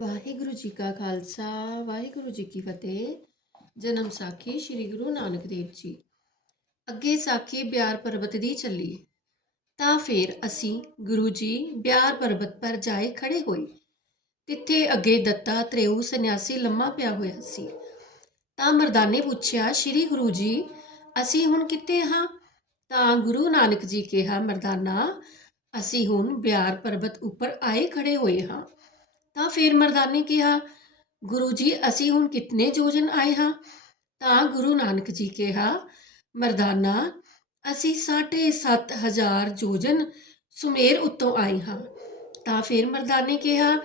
ਵਾਹਿਗੁਰੂ ਜੀ ਕਾ ਖਾਲਸਾ, ਵਾਹਿਗੁਰੂ ਜੀ ਕੀ ਫਤਿਹ। ਜਨਮ ਸਾਖੀ ਸ੍ਰੀ ਗੁਰੂ ਨਾਨਕ ਦੇਵ ਜੀ। ਅੱਗੇ ਸਾਖੀ ਬਿਆਰ ਪਰਬਤ ਦੀ ਚੱਲੀ। ਤਾਂ ਫਿਰ ਅਸੀਂ ਗੁਰੂ ਜੀ ਬਿਆਰ ਪਰਬਤ ਪਰ ਜਾਏ ਖੜੇ ਹੋਏ। ਤਿੱਥੇ ਅੱਗੇ ਦੱਤਾ ਤ੍ਰੇਉ ਸੰਨਿਆਸੀ ਲੰਮਾ ਪਿਆ ਹੋਇਆ ਸੀ। ਤਾਂ ਮਰਦਾਨੇ ਪੁੱਛਿਆ, ਸ੍ਰੀ ਗੁਰੂ ਜੀ, ਅਸੀਂ ਹੁਣ ਕਿੱਥੇ ਹਾਂ? ਤਾਂ ਗੁਰੂ ਨਾਨਕ ਜੀ ਕਿਹਾ, ਮਰਦਾਨਾ, ਅਸੀਂ ਹੁਣ ਬਿਆਰ ਪਰਬਤ ਉੱਪਰ ਆਏ ਖੜੇ ਹੋਏ ਹਾਂ। ਤਾਂ ਫਿਰ ਮਰਦਾਨੇ ਕਿਹਾ, ਗੁਰੂ ਜੀ, ਅਸੀਂ ਹੁਣ ਕਿਤਨੇ ਯੋਜਨ ਆਏ ਹਾਂ? ਤਾਂ ਗੁਰੂ ਨਾਨਕ ਜੀ ਕਿਹਾ, ਮਰਦਾਨਾ, ਅਸੀਂ ਸਾਢੇ ਸੱਤ ਹਜ਼ਾਰ ਜੋਜਨ ਸੁਮੇਰ ਉੱਤੋਂ ਆਏ ਹਾਂ। ਤਾਂ ਫਿਰ ਮਰਦਾਨੇ ਕਿਹਾ,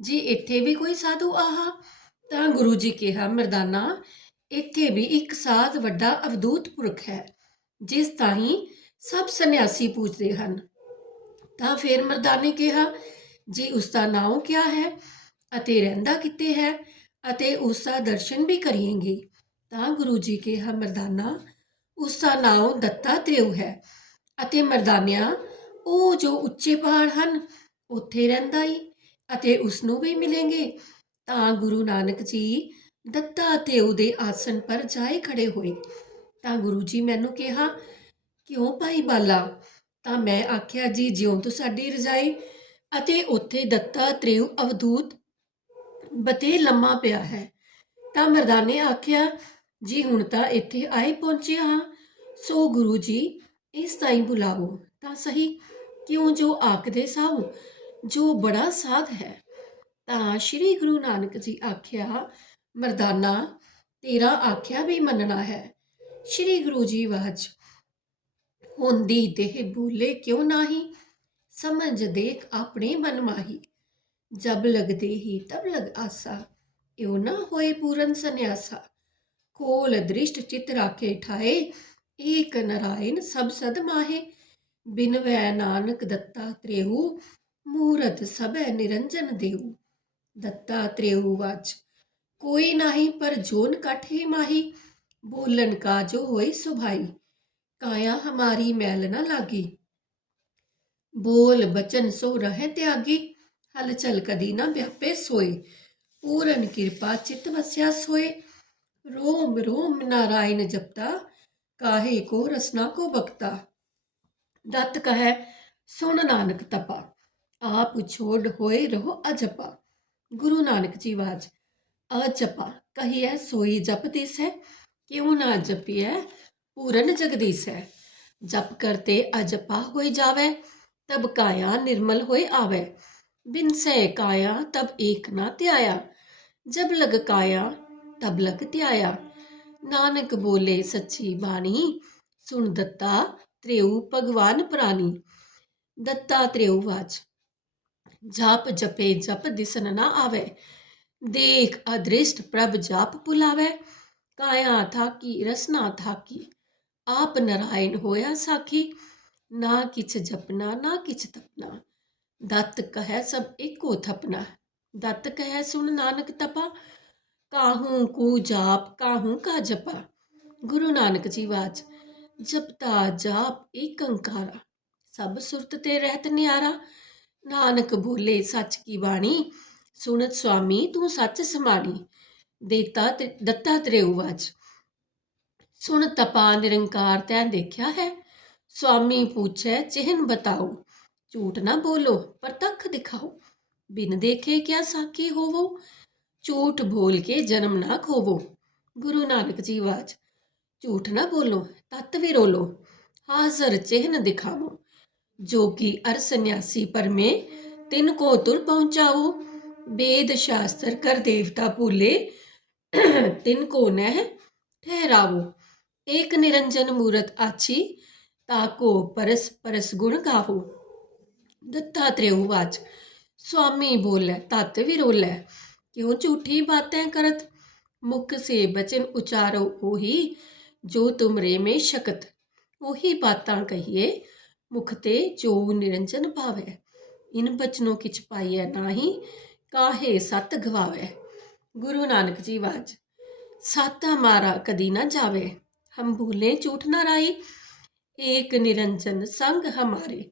ਜੀ ਇੱਥੇ ਵੀ ਕੋਈ ਸਾਧੂ ਆਹਾ? ਤਾਂ ਗੁਰੂ ਜੀ ਕਿਹਾ, ਮਰਦਾਨਾ, ਇੱਥੇ ਵੀ ਇੱਕ ਸਾਧ ਵੱਡਾ ਅਵਦੂਤ ਪੁਰਖ ਹੈ, ਜਿਸ ਤਾਹੀਂ ਸਭ ਸੰਨਿਆਸੀ ਪੂਜਦੇ ਹਨ। ਤਾਂ ਫਿਰ ਮਰਦਾਨੇ ਕਿਹਾ ਜੀ, ਉਸ ਦਾ ਨਾਮ ਕਿਆ ਹੈ? ਅਤੇ ਰਹਿੰਦਾ ਕਿੱਥੇ ਹੈ? ਅਤੇ ਉਸ ਦਾ ਦਰਸ਼ਨ ਵੀ ਕਰੀਏਗੇ। ਤਾਂ ਗੁਰੂ ਜੀ ਕਿਹਾ ਮਰਦਾਨਾ, ਉਸ ਦਾ ਨਾਮ ਦੱਤਾ ਤ੍ਰਿਉ ਹੈ। ਅਤੇ ਮਰਦਾਨਿਆ, ਉਹ ਜੋ ਉੱਚੇ ਪਹਾੜ ਹਨ, ਉੱਥੇ ਰਹਿੰਦਾ ਹੀ ਅਤੇ ਉਸ ਨੂੰ ਵੀ ਮਿਲेंगे ਤਾਂ ਗੁਰੂ ਨਾਨਕ ਜੀ ਦੱਤਾ ਤ੍ਰਿਉ ਦੇ ਆਸਣ ਪਰ ਜਾਏ ਖੜੇ ਹੋਏ। ਤਾਂ ਗੁਰੂ ਜੀ ਮੈਨੂੰ ਕਿਹਾ, ਕਿਉਂ ਭਾਈ ਬਾਲਾ? ਤਾਂ ਮੈਂ ਆਖਿਆ, ਜੀ, ਜਿਉਂ ਤੋਂ ਸਾਡੀ ਰਜਾਈ ਅਤੇ ਉੱਥੇ ਦੱਤਾ ਤ੍ਰਿਉ ਅਵਦੂਤ ਬਤੇ ਲੰਮਾ ਪਿਆ ਹੈ। ਤਾਂ ਮਰਦਾਨੇ ਆਖਿਆ, ਜੀ, ਹੁਣ ਤਾਂ ਇੱਥੇ ਆਏ ਪਹੁੰਚਿਆ ਹਾਂ। ਸੋ ਗੁਰੂ ਜੀ, ਇਸ ਤਾਈਂ ਬੁਲਾਓ। ਤਾਂ ਸਹੀ, ਕਿਉਂ ਜੋ ਆਖਦੇ ਸਾਉ ਜੋ ਬੜਾ ਸਾਧ ਹੈ। ਤਾਂ ਸ੍ਰੀ ਗੁਰੂ ਨਾਨਕ ਜੀ ਆਖਿਆ, ਮਰਦਾਨਾ, ਤੇਰਾ ਆਖਿਆ ਵੀ ਮੰਨਣਾ ਹੈ। ਸ੍ਰੀ ਗੁਰੂ ਜੀ ਵਾਜ, ਹੁੰਦੀ ਦੇਹ ਭੂਲੇ ਕਿਉਂ ਨਾਹੀ? ਸਮਝ ਦੇਖ ਆਪਣੇ ਮਨ ਮਾਹੀ ਜਬ ਲਗਦੇ ਹੀ ਤਬ ਲਗ ਆਸਾ ਇਉ ਨਾ ਹੋਏ ਪੂਰਨ ਸੰਨਿਆਸਾ ਕੋਲ ਦ੍ਰਿਸ਼ਟ ਚਿਤ ਰਾਖੇ ਠਾਏ ਏਕ ਨਰਾਇਣ ਸਭ ਸਦ ਮਾਹੇ ਬਿਨ ਵੈ ਨਾਨਕ ਦੱਤਾ ਤ੍ਰੇਹੂ ਮੂਰਤ ਸਭੈ ਨਿਰੰਜਨ ਦੇਉ ਦੱਤਾ ਤ੍ਰੇਹੂ ਵਾਚ ਕੋਈ ਨਾਹੀ ਪਰ ਜੋਨ ਕਠੇ ਮਾਹੀ ਬੋਲਣ ਕਾ ਜੋ ਹੋਈ ਸੁਭਾਈ ਕਾਇਆ ਹਮਾਰੀ ਮੈਲ ਨਾ ਲਾਗੀ ਬੋਲ ਬਚਨ ਸੋ ਰਹੇ ਤਿਆਗੀ, ਹਲ ਚਲ ਕਦੀ ਨਾ ਵਿਆਪੇ ਸੋਏ। ਪੂਰਨ ਕਿਰਪਾ ਚਿਤ ਵਸਿਆ ਸੋਏ। ਰੋਮ ਰੋਮ ਨਾਰਾਇਣ ਜਪਤਾ, ਕਾਹੇ ਕੋ ਰਸਨਾ ਕੋ ਬਖਤਾ ਦਤ ਕਹੈ, ਸੁਣ ਨਾਨਕ ਤਪਾ, ਆਪ ਛੋੜ ਹੋਏ ਰਹੋ ਅਜਪਾ। ਗੁਰੂ ਨਾਨਕ ਜੀ ਵਾਜ, ਅਜਪਾ, ਕਹੀਐ ਸੋਈ ਜਪਦੀਸ ਹੈ ਕਿਉ ਨਾ ਜਪੀਐ ਪੂਰਨ ਜਗਦੀਸ਼। ਹੈ ਜਪ ਕਰਤੇ ਅਜਪਾ ਹੋਈ ਜਾਵੇ ਤਬ ਕਾਇਆ ਨਿਰਮਲ ਹੋਏ ਆਵੇ ਬਿਨ ਸੇ ਕਾਇਆ ਤਬ ਏਕ ਨਾ ਧਿਆਇਆ ਜਬ ਲਗ ਕਾਇਆ ਤਬ ਲਗ ਧਿਆਇਆ ਨਾਨਕ ਬੋਲੇ ਸੱਚੀ ਬਾਣੀ ਸੁਣ ਦਿੱਤਾ ਤ੍ਰਿਉ ਭਗਵਾਨ ਪ੍ਰਾਨੀ ਦੱਤਾ ਤ੍ਰਿਉ ਵਾਚ ਜਾਪ ਜਪੇ ਜਪ ਦਿਸਨ ਨਾ ਆਵੇ ਦੇਖ ਅਦ੍ਰਿਸ਼ਟ ਪ੍ਰਭ ਜਾਪ ਪੁਲਾਵੇ ਕਾਇਆ ਥਾਕੀ ਰਸਨਾ ਥਾਕੀ ਆਪ ਨਰਾਇਣ ਹੋਇਆ ਸਾਖੀ ਨਾ ਕਿਛ ਜਪਨਾ ਨਾ ਕਿਛ ਤਪਨਾ ਦਤ ਕਹੈ ਸਭ ਇੱਕੋ ਥਪਨਾ ਦਤ ਕਹੈ ਸੁਣ ਨਾਨਕ ਤਪਾ, ਕਾਹੂ ਕੂ ਜਾਪ, ਕਾਹੂ ਕਾ ਜਪਾ। ਗੁਰੂ ਨਾਨਕ ਜੀ ਵਾਚ ਜਪਤਾ ਜਾਪ ਏਕ ਅੰਕਾਰਾ। ਸਭ ਸੁਰਤ ਤੇ ਰਹਿਤ ਨਿਆਰਾ, ਨਾਨਕ ਬੋਲੇ ਸੱਚ ਕੀ ਬਾਣੀ? ਸੁਣਤ ਸੁਆਮੀ ਤੂੰ ਸੱਚ ਸਮਾਣੀ, ਦੇਤਾ ਤੇ, ਦੱਤਾ ਤ੍ਰਿਉ ਵਾਚ ਸੁਣ ਤਪਾ ਨਿਰੰਕਾਰ ਤੈਂ ਦੇਖਿਆ ਹੈ ਸੁਆਮੀ ਪੁੱਛੈ ਚਿਹਨ ਬਤਾਓ ਝੂਠ ਨਾ ਬੋਲੋ ਪ੍ਰਤੱਖ ਦਿਖਾਓ ਬਿਨ ਦੇਖੇ ਕਿਆ ਸਾਖੀ ਹੋਵੋ ਝੂਠ ਬੋਲ ਕੇ ਜਨਮ ਨਾ ਖੋਵੋ ਗੁਰੂ ਨਾਨਕ ਜੀ ਵਾਜ ਝੂਠ ਨਾ ਬੋਲੋ ਤਤ ਵੀ ਰੋਲੋ ਹਾਜ਼ਰ ਚਿਹਨ ਦਿਖਾਵੋ ਜੋਗੀ ਅਰ ਸੰਨਿਆਸੀ ਪਰਮੇ ਤਿਨ ਕੋ ਤੁਰ ਪਹੁੰਚਾਵੋ वेद शास्त्र कर देवता भूले तिन को नह ठहरावो एक निरंजन मूरत आछी ताको परस परस गुण गाहो दत्तात्रेय उवाच, स्वामी बोले, तत् विरोले, क्यों झूठी बातें करत? मुख से बचन उचारो ओही, जो तुमरे में शकत। ओही बातां कहिए, मुख ते जो निरंजन भावे। इन बचनों की छपाई छपाइए नाही, काहे सत गवावे? गुरु नानक जी वाज साता मारा कदी ना जावे। हम भूले झूठ ना राई ਝੂਠ ਨਾ ਰਾਈ ਏਕ ਨਿਰੰਜਨ ਸੰਗ ਹਮਾਰੇ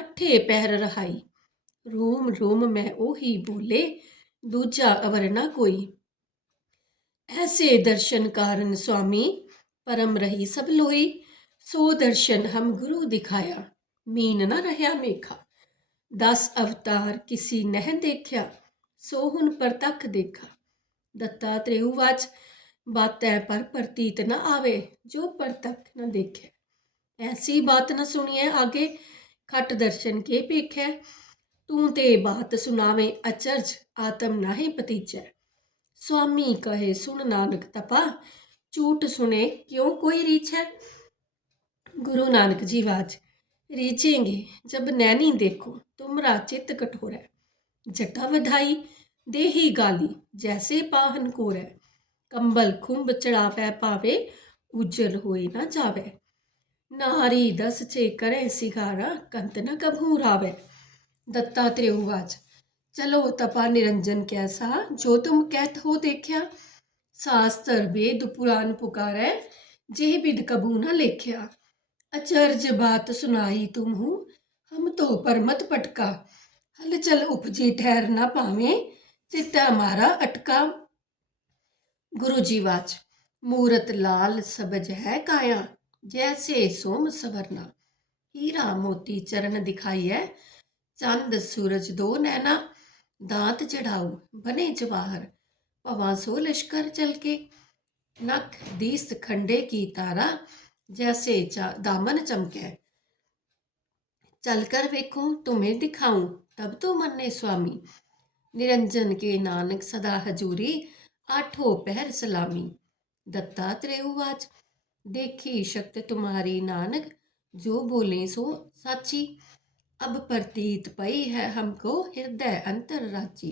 ਅਠੇ ਪਹਿਰ ਰਹਾਈ ਰੂਮ ਰੂਮ ਮੈਂ ਉਹੀ ਬੋਲੇ ਦੂਜਾ ਅਵਰ ਨਾ ਕੋਈ ਐਸੇ ਦਰਸ਼ਨ ਕਾਰਨ ਸੁਆਮੀ ਪਰਮ ਰਹੀ ਸਭ ਲੋਈ ਸੋ ਦਰਸ਼ਨ ਹਮ ਗੁਰੂ ਦਿਖਾਇਆ ਮੀਨ ਨਾ ਰਹਿਆ ਮੇਖਾ ਦਸ ਅਵਤਾਰ ਕਿਸੀ ਨਹਿ ਦੇਖਿਆ ਸੋ ਹੁਣ ਪ੍ਰਤੱਖ ਦੇਖਾ ਦੱਤਾ ਤ੍ਰਿਉਵਾਚ ਬਾਤੈ ਪਰ ਪ੍ਰਤੀਤ ਨ ਆਵੇ ਜੋ ਪ੍ਰਤੱਖ ਨ ਦੇਖੇ ਐਸੀ ਬਾਤ ਨ ਸੁਣੀਐ ਆਗੇ ਖਟ ਦਰਸ਼ਨ ਕੇ ਪੇਖੈ ਤੂੰ ਤੇ ਬਾਤ ਸੁਣਾਵੇਂ ਅਚਰਜ ਆਤਮ ਨਾਹੀ ਪਤੀਚੈ स्वामी कहे सुन नानक तपा चूट सुने क्यों कोई रीछ है गुरु नानक जी वाज रीझेंगे जब नैनी देखो तुमरा चित्त कठोर है जटा वधाई देही गाली जैसे पाहन कोर है कंबल खुंब चढ़ावे पावे उज्जल होए ना जावे नारी दस चे करे सिगारा कंत न कभू रावे दत्ता त्रिउवाच चलो तपा निरंजन कैसा जो तुम कहत हो देखा शास्त्र वेद पुराण पुकारै जे बिद कबू न लेख्या अचर्ज बात सुनाई तुम हूँ हम तो परमत पटका हलचल उपजी ठहर न पावे चित्त हमारा अटका गुरु जी वाच मूरत लाल सबज है काया जैसे सोम सवरना हीरा मोती चरण दिखाई है चंद सूरज दो नैना दांत चढ़ाऊ बने जवाहर पवा सो लश्कर चल के नख दीस खंडे की तारा जैसे चा- दामन चमके चलकर वेखो तुम्हें दिखाऊं तब तो मन्ने स्वामी निरंजन के नानक सदा हजूरी आठों पहर सलामी दत्तात्रेय उवाच देखी शक्त तुम्हारी नानक, जो बोले सो, साची। अब प्रतीत पई है हमको हृदय अंतर राची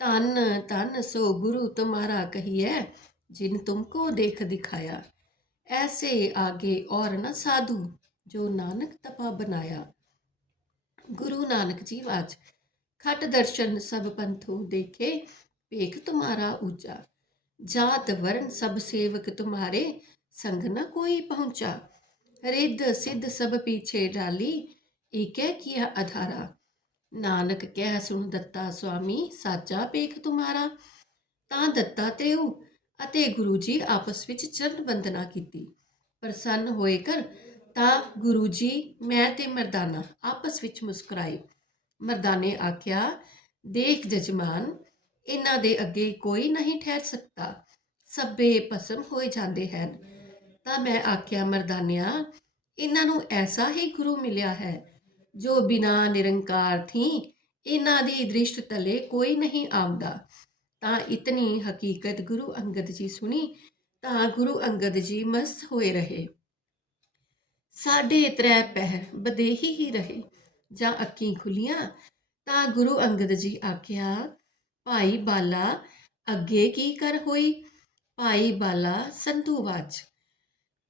तन तन सो गुरु तुम्हारा कहिए, जिन तुमको देख दिखाया। ऐसे आगे और न साधु, जो नानक तपा बनाया। गुरु नानक जी वाच खट दर्शन सब पंथु देखे, पेख तुम्हारा ऊँचा। जात वर्ण सब सेवक तुम्हारे संग न कोई पहुंचा रिद्ध सिद्ध सब पीछे डाली ਏਕੈ ਕੀਆ ਅਧਾਰਾ ਨਾਨਕ ਕਹਿ ਸੁਣ ਦੱਤਾ ਸੁਆਮੀ ਸਾਚਾ ਪੇਖ ਤੁਮਾਰਾ ਤਾਂ ਦੱਤਾ ਤ੍ਰਿਉ ਅਤੇ ਗੁਰੂ ਜੀ ਆਪਸ ਵਿੱਚ ਚਰਨ ਬੰਦਨਾ ਕੀਤੀ ਪ੍ਰਸੰਨ ਹੋਏ ਕਰ ਤਾਂ ਗੁਰੂ ਜੀ ਮੈਂ ਤੇ ਮਰਦਾਨਾ ਆਪਸ ਵਿੱਚ ਮੁਸਕਰਾਏ ਮਰਦਾਨੇ ਆਖਿਆ ਦੇਖ ਜਜਮਾਨ ਇਹਨਾਂ ਦੇ ਅੱਗੇ ਕੋਈ ਨਹੀਂ ਠਹਿਰ ਸਕਦਾ ਸਭੇ ਭਸਮ ਹੋਏ ਜਾਂਦੇ ਹਨ ਤਾਂ ਮੈਂ ਆਖਿਆ, ਮਰਦਾਨਿਆ, ਇਹਨਾਂ ਨੂੰ ਐਸਾ ਹੀ ਗੁਰੂ ਮਿਲਿਆ ਹੈ, ਜੋ ਬਿਨਾ ਨਿਰੰਕਾਰ ਥੀ ਇਹਨਾਂ ਦੀ ਦ੍ਰਿਸ਼ਟ ਤਲੇ ਕੋਈ ਨਹੀਂ ਆਉਂਦਾ। ਤਾਂ ਇਤਨੀ ਹਕੀਕਤ ਗੁਰੂ ਅੰਗਦ ਜੀ ਸੁਣੀ, ਤਾਂ ਗੁਰੂ ਅੰਗਦ ਜੀ ਮਸਤ ਹੋਏ ਰਹੇ। ਸਾਡੇ ਤਰੇ ਪਹਿਰ ਬਦੇਹੀ ਹੀ ਰਹੇ, ਜਾਂ ਅੱਖੀਂ ਖੁੱਲੀਆਂ, ਤਾਂ ਗੁਰੂ ਅੰਗਦ ਜੀ ਆਖਿਆ, ਭਾਈ ਬਾਲਾ, ਅੱਗੇ ਕੀ ਕਰ ਹੋਈ? ਭਾਈ ਬਾਲਾ, ਸੰਧੂ ਵਾਚ।